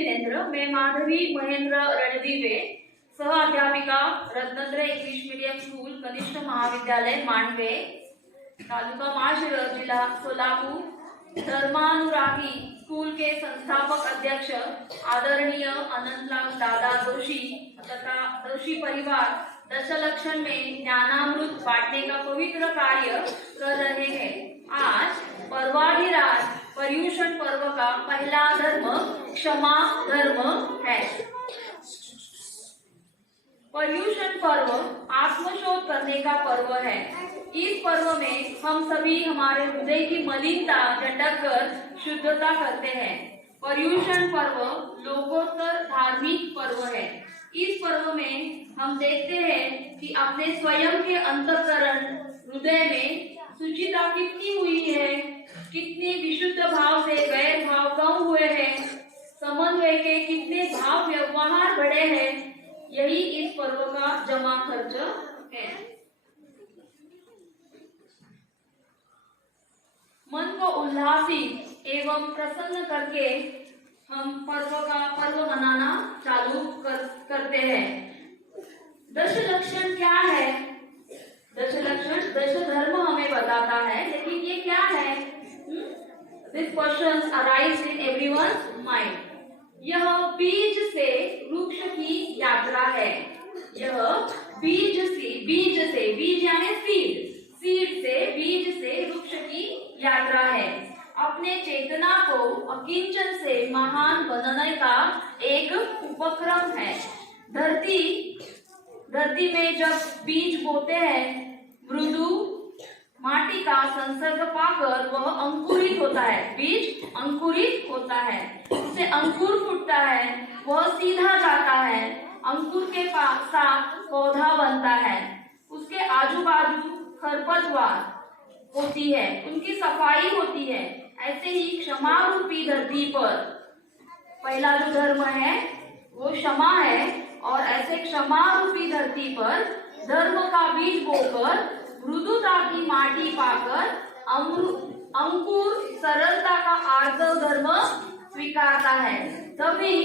वीरेंद्र, मैं माधवी महेंद्र रणदीवे, सह अध्यापिका रत्नत्र इंग्लिश मीडियम स्कूल कनिष्ठ महाविद्यालय मांडवे, तालुका माळशिरस, जिला सोलापुर, धर्मानुरागी स्कूल के संस्थापक अध्यक्ष आदरणीय अनंतलाल दादा जोशी तथा जोशी परिवार दशलक्षण में ज्ञानामृत बांटने का पवित्र कार्य कर रहे हैं। आज पर्वाधिराज पर्युषण पर्व का पहला धर्म क्षमा धर्म है। पर्युषण पर्व आत्मशोध करने का पर्व है। इस पर्व में हम सभी हमारे हृदय की मलिनता झटक कर शुद्धता करते हैं। पर्युषण पर्व लोकोत्तर धार्मिक पर्व है। इस पर्व में हम देखते हैं कि अपने स्वयं के अंतःकरण हृदय में शुचिता कितनी हुई है, कितने विशुद्ध भाव से गैर भाव कम हुए हैं, समन्वय के कितने भाव व्यवहार बढ़े हैं। यही इस पर्व का जमा खर्च है। मन को उल्लासित एवं प्रसन्न करके हम पर्व मनाना चालू करते हैं। दश लक्षण क्या है? दश लक्षण दश धर्म हमें बताता है, लेकिन ये क्या है? This question arise in everyone's mind. यह बीज से वृक्ष की यात्रा है। यह बीज यानी सीड से बीज से वृक्ष की यात्रा है। अपने चेतना को अकिंचन से महान बनने का एक उपक्रम है। धरती में जब बीज बोते हैं, मृदु माटी का संसर्ग पाकर वह अंकुरित होता है। बीज अंकुरित होता है, उससे अंकुर फूटता है, वह सीधा जाता है, अंकुर के साथ पौधा बनता है। उसके आजू बाजू खरपतवार होती है, उनकी सफाई होती है। ऐसे ही क्षमा रूपी धरती पर पहला जो धर्म है वो क्षमा है, और ऐसे क्षमा रूपी धरती पर धर्म का बीज बोकर मृदुता की माटी पाकर अंकुर सरलता का आर्जव धर्म स्वीकारता है। तभी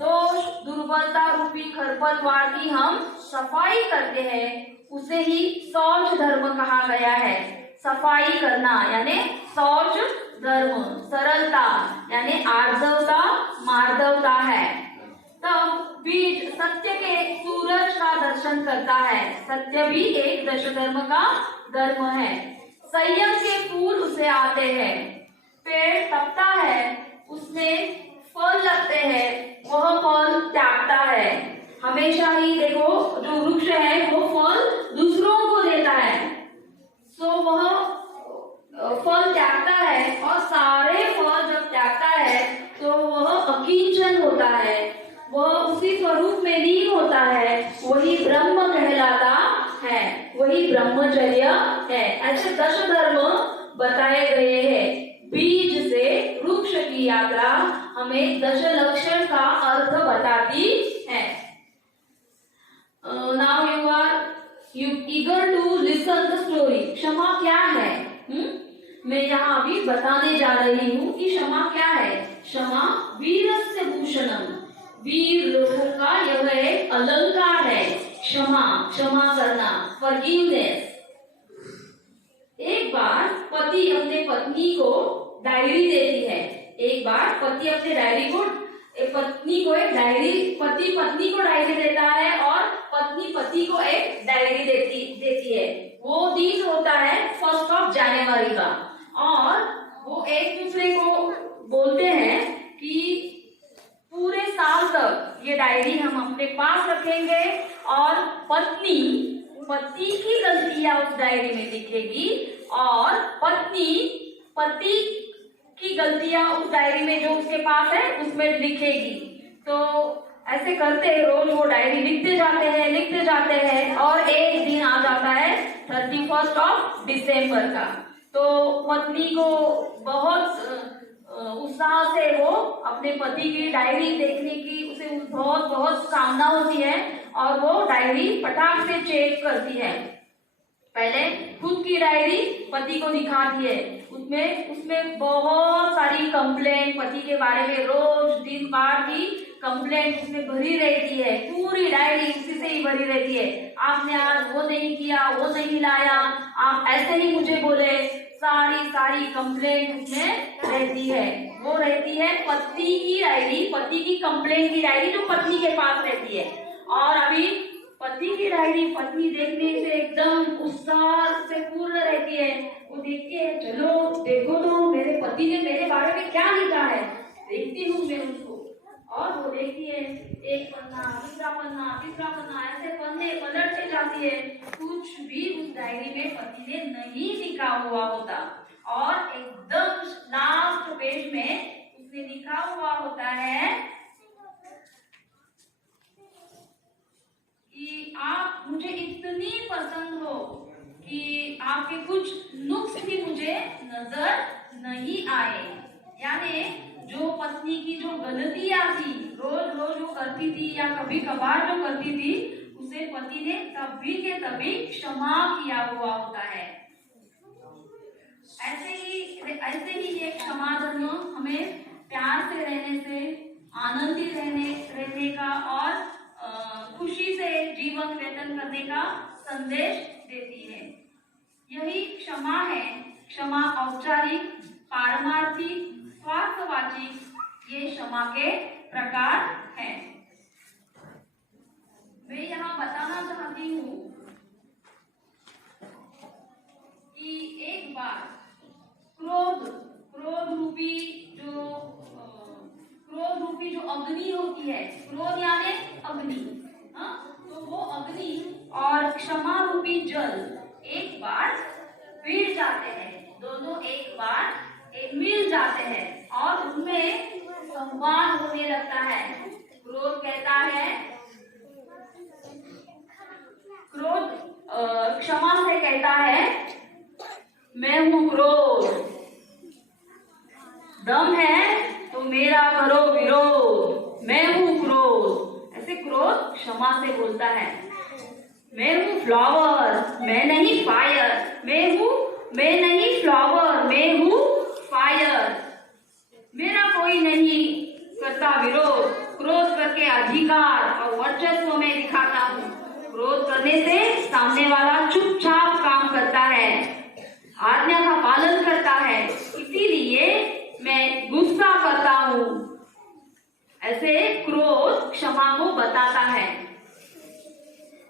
दोष दुर्बलता रूपी खरपतवार की हम सफाई करते हैं। उसे ही शौच धर्म कहा गया है। सफाई करना यानी शौच धर्म, सरलता यानी आर्जवता मार्दवता है। तब बीज सत्य के सूरज का दर्शन करता है। सत्य भी एक दश धर्म का धर्म है। संयम के फूल उसे आते हैं। पेड़ तपता है, उसमें फल लगते हैं, वह फल त्यागता है। हमेशा ही देखो जो वृक्ष है वो फल दूसरों को देता है, सो वह फल त्यागता है, और सारे फल जब त्यागता है तो वह अकिंचन होता है, वह उसी स्वरूप में लीन होता है। वही ब्रह्म कहलाता है, वही ब्रह्मचर्य है। ऐसे दश धर्म बताए गए हैं। बीज से वृक्ष की यात्रा हमें दश लक्षण का अर्थ बताती है। Now you eager to listen the story. क्षमा क्या है? मैं यहाँ अभी बताने जा रही हूँ कि क्षमा क्या है। क्षमा वीरस्य भूषणम, वीर लोगों का यह एक अलंकार है। क्षमा करना, फॉरगिवनेस। एक बार पति अपने पत्नी को डायरी देती है। एक बार पति अपने पति पत्नी को डायरी देता है, और पत्नी पति को एक डायरी देती है। वो दिन होता है 1 जनवरी का, और वो एक दूसरे को बोलते हैं कि पूरे साल तक ये डायरी हम अपने पास रखेंगे, और पति की गलतियां उस डायरी में लिखेगी, और पति की गलतियां उस डायरी में जो उसके पास है उसमें लिखेगी। तो ऐसे करते रोज वो डायरी लिखते जाते हैं, और एक दिन आ जाता है 31 दिसंबर का। तो पत्नी को बहुत उत्साह से वो अपने पति की डायरी देखने की उसे बहुत कामना होती है, और वो डायरी फटाक से चेक करती है। पहले खुद की डायरी पति को दिखाती है, उसमें बहुत सारी कंप्लेंट पति के बारे में रोज दिन बार की कंप्लेंट उसमें भरी रहती है, पूरी डायरी उसी से ही भरी रहती है। आपने आज वो नहीं किया, वो नहीं लाया, आप ऐसे ही मुझे बोले, सारी कंप्लेंट उसमें रहती है। वो रहती है पति की डायरी, पति की कंप्लेंट की डायरी जो पत्नी के पास रहती है। और अभी पति की डायरी पत्नी देखने से एकदम उत्साह से पूर्ण रहती है। वो देखती है, चलो देखो तो मेरे पति ने मेरे बारे में क्या लिखा है, देखती हूँ मैं उसको। और वो देखती है, एक पन्ना, दूसरा पन्ना, तीसरा पन्ना, ऐसे पन्ने पलटते जाती है। कुछ भी उस डायरी में पति ने नहीं लिखा हुआ होता। और एकदम लास्ट पेज में उसने लिखा हुआ होता है कि आप मुझे इतनी पसंद हो कि आपके कुछ नुक्स भी मुझे नजर नहीं आए। यानी जो पत्नी की जो गलतियां थी, रोज रोज वो करती थी या कभी कभार जो करती थी, उसे पति ने तभी के तभी क्षमा किया हुआ होता है। ऐसे ही ये क्षमा धर्म हमें प्यार से रहने से, आनंदित रहने का और खुशी से जीवन व्यतीत करने का संदेश देती है। यही क्षमा है। क्षमा औपचारिक, पारमार्थिक, स्वार्थवाची, ये क्षमा के प्रकार हैं। मैं यहाँ बताना चाहती हूँ कि एक बार क्रोध रूपी जो अग्नि होती है, क्रोध यानी अग्नि, तो वो अग्नि और क्षमा रूपी जल एक बार भिड़ जाते हैं। दोनों एक बार मिल जाते हैं और उनमें संवाद होने लगता है। क्रोध कहता है, क्षमा से कहता है, मैं हूं क्रोध, दम है तो मेरा करो विरोध, मैं हूं क्रोध। ऐसे क्रोध क्षमा से बोलता है। मैं हूं फ्लावर, मैं नहीं फायर, मैं नहीं फ्लावर, मैं हूं फायर। मेरा कोई नहीं करता विरोध, क्रोध करके अधिकार और वर्चस्व में दिखाता हूँ। क्रोध करने से सामने वाला चुपचाप काम करता है, आज्ञा का पालन करता है, इसीलिए मैं गुस्सा करता हूँ। ऐसे क्रोध क्षमा को बताता है।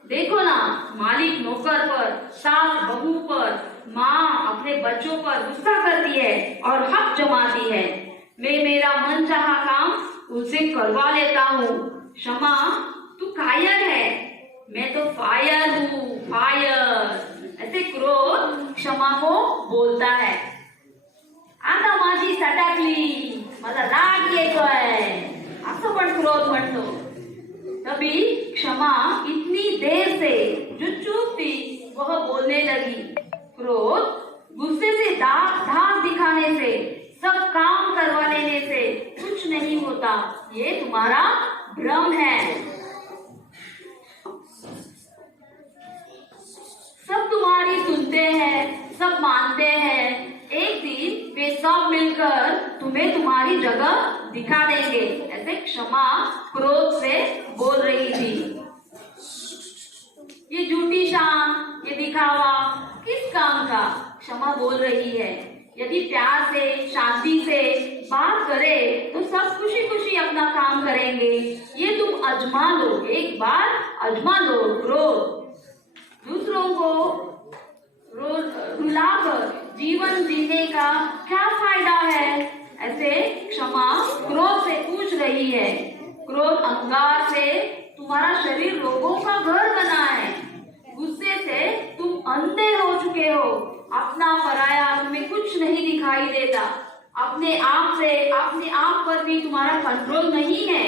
देखो ना, मालिक नौकर पर, सास बहू पर, माँ अपने बच्चों पर गुस्सा करती है और हक जमाती है। मैं मेरा मन चाहा काम उनसे करवा लेता हूँ। क्षमा तू कायर है, मैं तो फायर हूँ, फायर। ऐसे क्रोध क्षमा को बोलता है। आता माझी सटाकली, मला राग येतोय, असं पण क्रोध म्हणतो। तभी क्षमा इतनी देर से जो चुप थी वह बोलने लगी। क्रोध गुस्से से धाक दिखाने से, सब काम करवा लेने से कुछ नहीं होता, ये तुम्हारा भ्रम है। सब तुम्हारी सुनते हैं, सब मानते हैं, एक दिन वे सब मिलकर तुम्हें तुम्हारी जगह दिखा देंगे। ऐसे क्षमा क्रोध से बोल रही थी। ये झूठी शान, ये दिखावा किस काम का? क्षमा बोल रही है। यदि प्यार से, शांति से बात करे तो सब खुशी खुशी अपना काम करेंगे। ये तुम आजमा लो, एक बार आजमा लो। क्रोध दूसरों को रुलाकर जीवन जीने का क्या फायदा है? ऐसे क्षमा क्रोध से पूछ रही है। क्रोध अहंकार से तुम्हारा शरीर रोगों का घर बना है। गुस्से से तुम अंधे हो चुके हो, अपना पराया तुम्हें कुछ नहीं दिखाई देता। अपने आप पर भी तुम्हारा कंट्रोल नहीं है।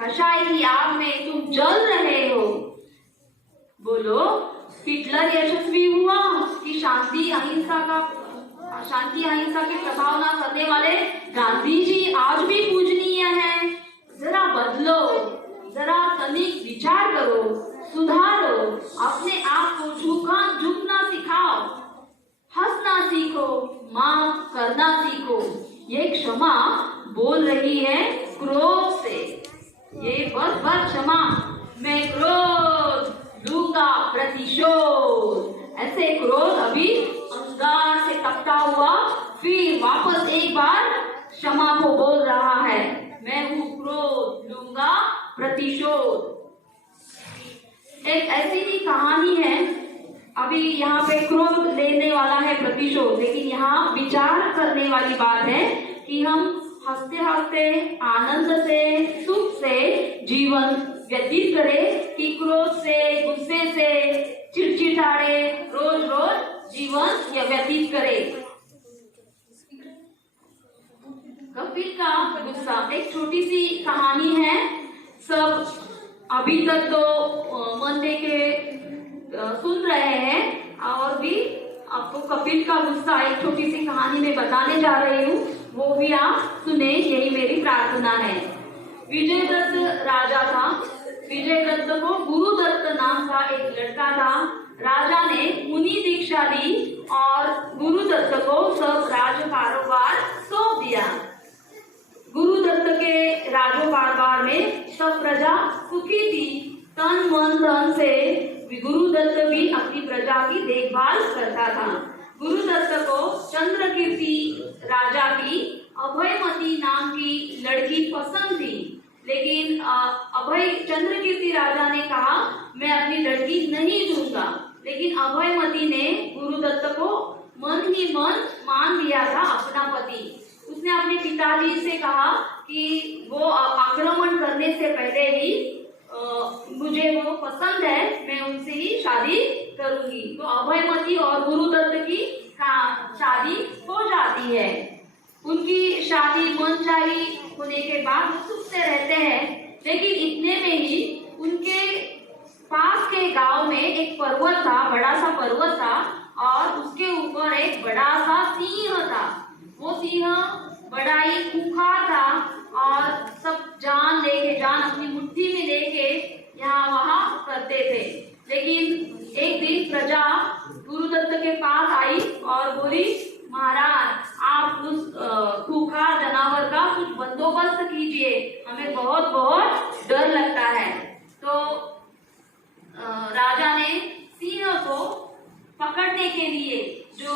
कषाय की आग में तुम जल रहे हो। बोलो, हिटलर यशस्वी हुआ कि शांति अहिंसा की प्रभावना करने वाले गांधी जी आज भी पूजनीय है? जरा बदलो, जरा तनिक विचार करो, सुधारो, अपने आप को झुकना सिखाओ, हंसना सीखो, माफ प्रतिशोध। ऐसे क्रोध अभी अंगार से तपता हुआ फिर वापस एक बार क्षमा को बोल रहा है, मैं हूँ क्रोध, लूंगा प्रतिशोध। एक ऐसी ही कहानी है, अभी यहाँ पे क्रोध लेने वाला है प्रतिशोध, लेकिन यहाँ विचार करने वाली बात है कि हम हंसते हंसते आनंद से सुख से जीवन व्यतीत करें कि क्रोध से गुस्से से चिड़चिड़ाए रोज रोज जीवन या व्यतीत करें। कपिल का गुस्सा एक छोटी सी कहानी है। सब अभी तक तो मन दे के सुन रहे हैं और भी आपको कपिल का गुस्सा एक छोटी सी कहानी में बताने जा रही हूँ, वो भी आप सुने, यही मेरी प्रार्थना है। विजयदत्त राजा था। विजयदत्त को गुरुदत्त नाम का एक लड़का था। राजा ने मुनि दीक्षा ली और गुरुदत्त को सब राज कारोबार सौंप दिया। गुरुदत्त के राजो कारोबार में सब प्रजा सुखी थी। तन मन धन से गुरुदत्त भी अपनी प्रजा की देखभाल करता था। गुरुदत्त को चंद्रकीर्ति राजा की अभयमती नाम की लड़की पसंद थी, लेकिन चंद्रकीर्ति राजा ने कहा मैं अपनी लड़की नहीं दूंगा, लेकिन अभयमती ने गुरुदत्त को मन ही मन मान लिया था अपना पति। उसने अपने पिताजी से कहा कि वो आक्रमण करने से पहले ही मुझे वो पसंद है, मैं उनसे ही शादी करूंगी। तो अभयमती और गुरुदत्त की शादी हो जाती है। उनकी शादी मनचाही होने के बाद सुख से रहते हैं, लेकिन इतने में ही उनके पास के गांव में एक पर्वत था, बड़ा सा पर्वत था और उसके ऊपर एक बड़ा सा सिंह था। वो सिंह बड़ा ही खूंखार था और सब जान अपनी मुट्ठी में लेके यहाँ वहाँ करते थे। लेकिन एक दिन प्रजा गुरुदत्त के पास आई और बोली, महाराज आप उस खूंखार जानवर का कुछ बंदोबस्त कीजिए, हमें बहुत बहुत डर लगता है। तो राजा ने सिंह को पकड़ने के लिए जो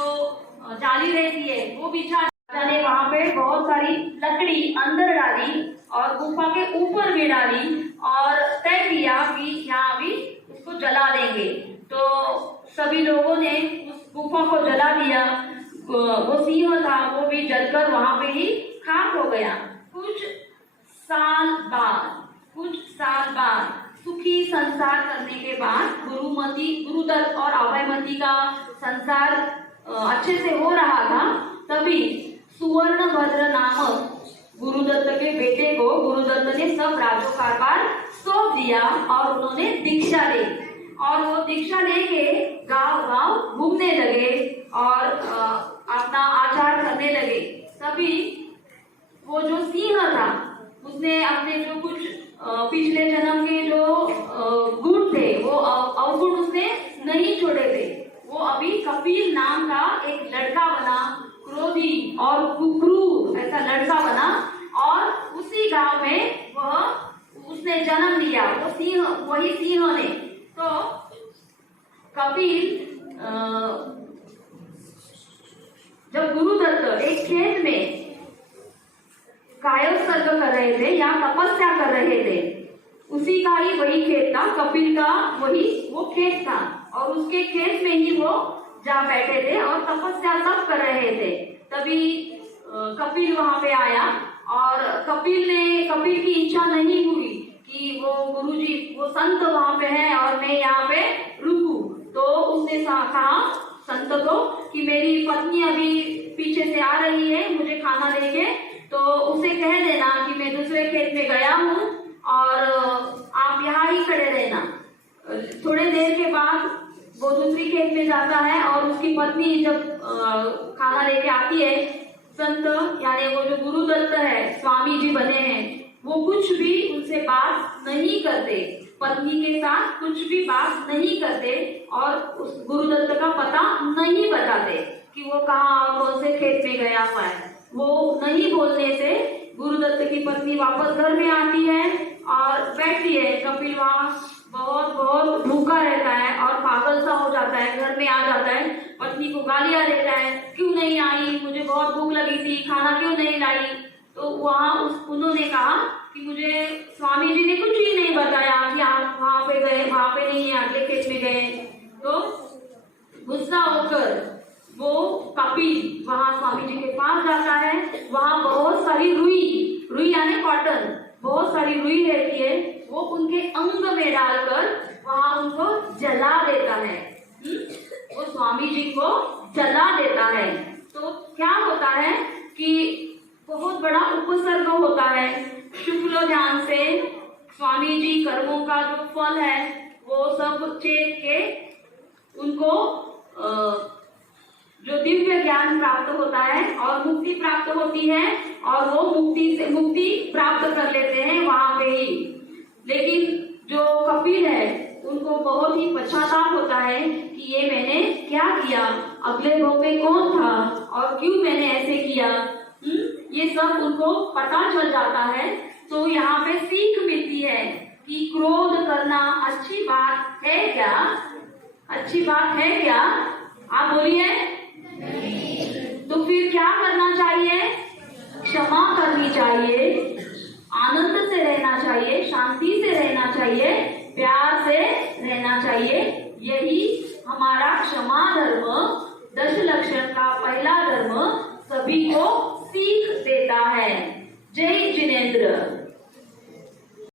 जाली रहती है वो बिछा, राजा ने वहां पे बहुत सारी लकड़ी अंदर डाली और गुफा के ऊपर भी डाली और तय किया कि यहाँ भी उसको जला देंगे। तो सभी लोगों ने उस गुफा को जला दिया। वो सिंह था वो भी जलकर वहां पे ही खाक हो गया। कुछ साल बाद सुखी संसार करने के बाद गुरुदत्त और अभयमती का संसार अच्छे से हो रहा था। तभी सुवर्णभद्र नामक गुरुदत्त के बेटे को गुरुदत्त ने सब राज्य कारभार सौंप दिया और उन्होंने दीक्षा ली और वो दीक्षा लेके गांव घूमने लगे और अपना आचार करने लगे। तभी वो जो सिंह था उसने अपने जो कुछ पिछले जन्म के जो गुण थे वो अवगुण उसने नहीं छोड़े थे। वो अभी कपिल नाम का एक लड़का बना, क्रोधी और कुक्रूर ऐसा लड़का बना और उसी गांव में वह उसने जन्म लिया। वही सिंह ने। तो कपिल जब गुरुदत्त एक खेत में कायोत्सर्ग कर रहे थे या तपस्या कर रहे थे, उसी का ही वही खेत था, कपिल का वो खेत था और उसके खेत में ही वो जा बैठे थे और तपस्या सब कर रहे थे। तभी कपिल वहां पे आया और कपिल की इच्छा नहीं हुई कि वो गुरुजी वो संत वहां पे है और मैं यहाँ पे रुकूं। तो उसने कहा संत को कि मेरी पत्नी अभी पीछे से आ रही है मुझे खाना देके, तो उसे कह देना कि मैं दूसरे खेत में गया हूँ और आप यहाँ ही खड़े रहना। थोड़े देर के बाद वो दूसरी खेत में जाता है और उसकी पत्नी जब खाना लेके आती है, संत यानी वो जो गुरुदत्त है स्वामी जी बने हैं, वो कुछ भी उनसे बात नहीं करते, पत्नी के साथ कुछ भी बात नहीं करते और उस गुरुदत्त का पता नहीं बताते कि वो कहाँ कौन से खेत में गया हुआ है। वो नहीं बोलने से गुरुदत्त की पत्नी वापस घर में आती है और बैठती है। कपिल वहाँ बहुत बहुत भूखा रहता है और पागल सा हो जाता है, घर में आ जाता है, पत्नी को गालियां देता है, क्यों नहीं आई, मुझे बहुत भूख लगी थी, खाना क्यों नहीं लाई। तो उन्होंने कहा कि मुझे स्वामी जी ने कुछ ही नहीं बताया कि आप वहां पे गए, वहां पे नहीं है, अगले खेत में गए। तो गुस्सा होकर वो कपिल वहां स्वामी जी के पास जाता है। वहां बहुत सारी रुई यानी कॉटन, बहुत सारी रुई रहती है, वो उनके अंग में डालकर वहां उनको जला देता है। वो स्वामी जी को जला देता है। तो क्या होता है कि बहुत बड़ा उपसर्ग होता है। शुक्ल ध्यान से स्वामी जी कर्मों का जो फल है वो सब चेत के उनको जो दिव्य ज्ञान प्राप्त होता है और मुक्ति प्राप्त होती है, और वो मुक्ति प्राप्त कर लेते हैं वहां पे ही। लेकिन जो कपिल है उनको बहुत ही पश्चाताप होता है कि ये मैंने क्या किया, अगले भाव में कौन था और क्यों मैंने ऐसे किया। ये सब उनको पता चल जाता है। तो यहाँ पे सीख मिलती है कि क्रोध करना अच्छी बात है क्या? अच्छी बात है क्या? आप बोलिए। तो फिर क्या करना चाहिए? क्षमा करनी चाहिए, आनंद से रहना चाहिए, शांति से रहना चाहिए, प्यार से रहना चाहिए। यही हमारा क्षमा धर्म, 10 लक्षण का पहला धर्म सभी को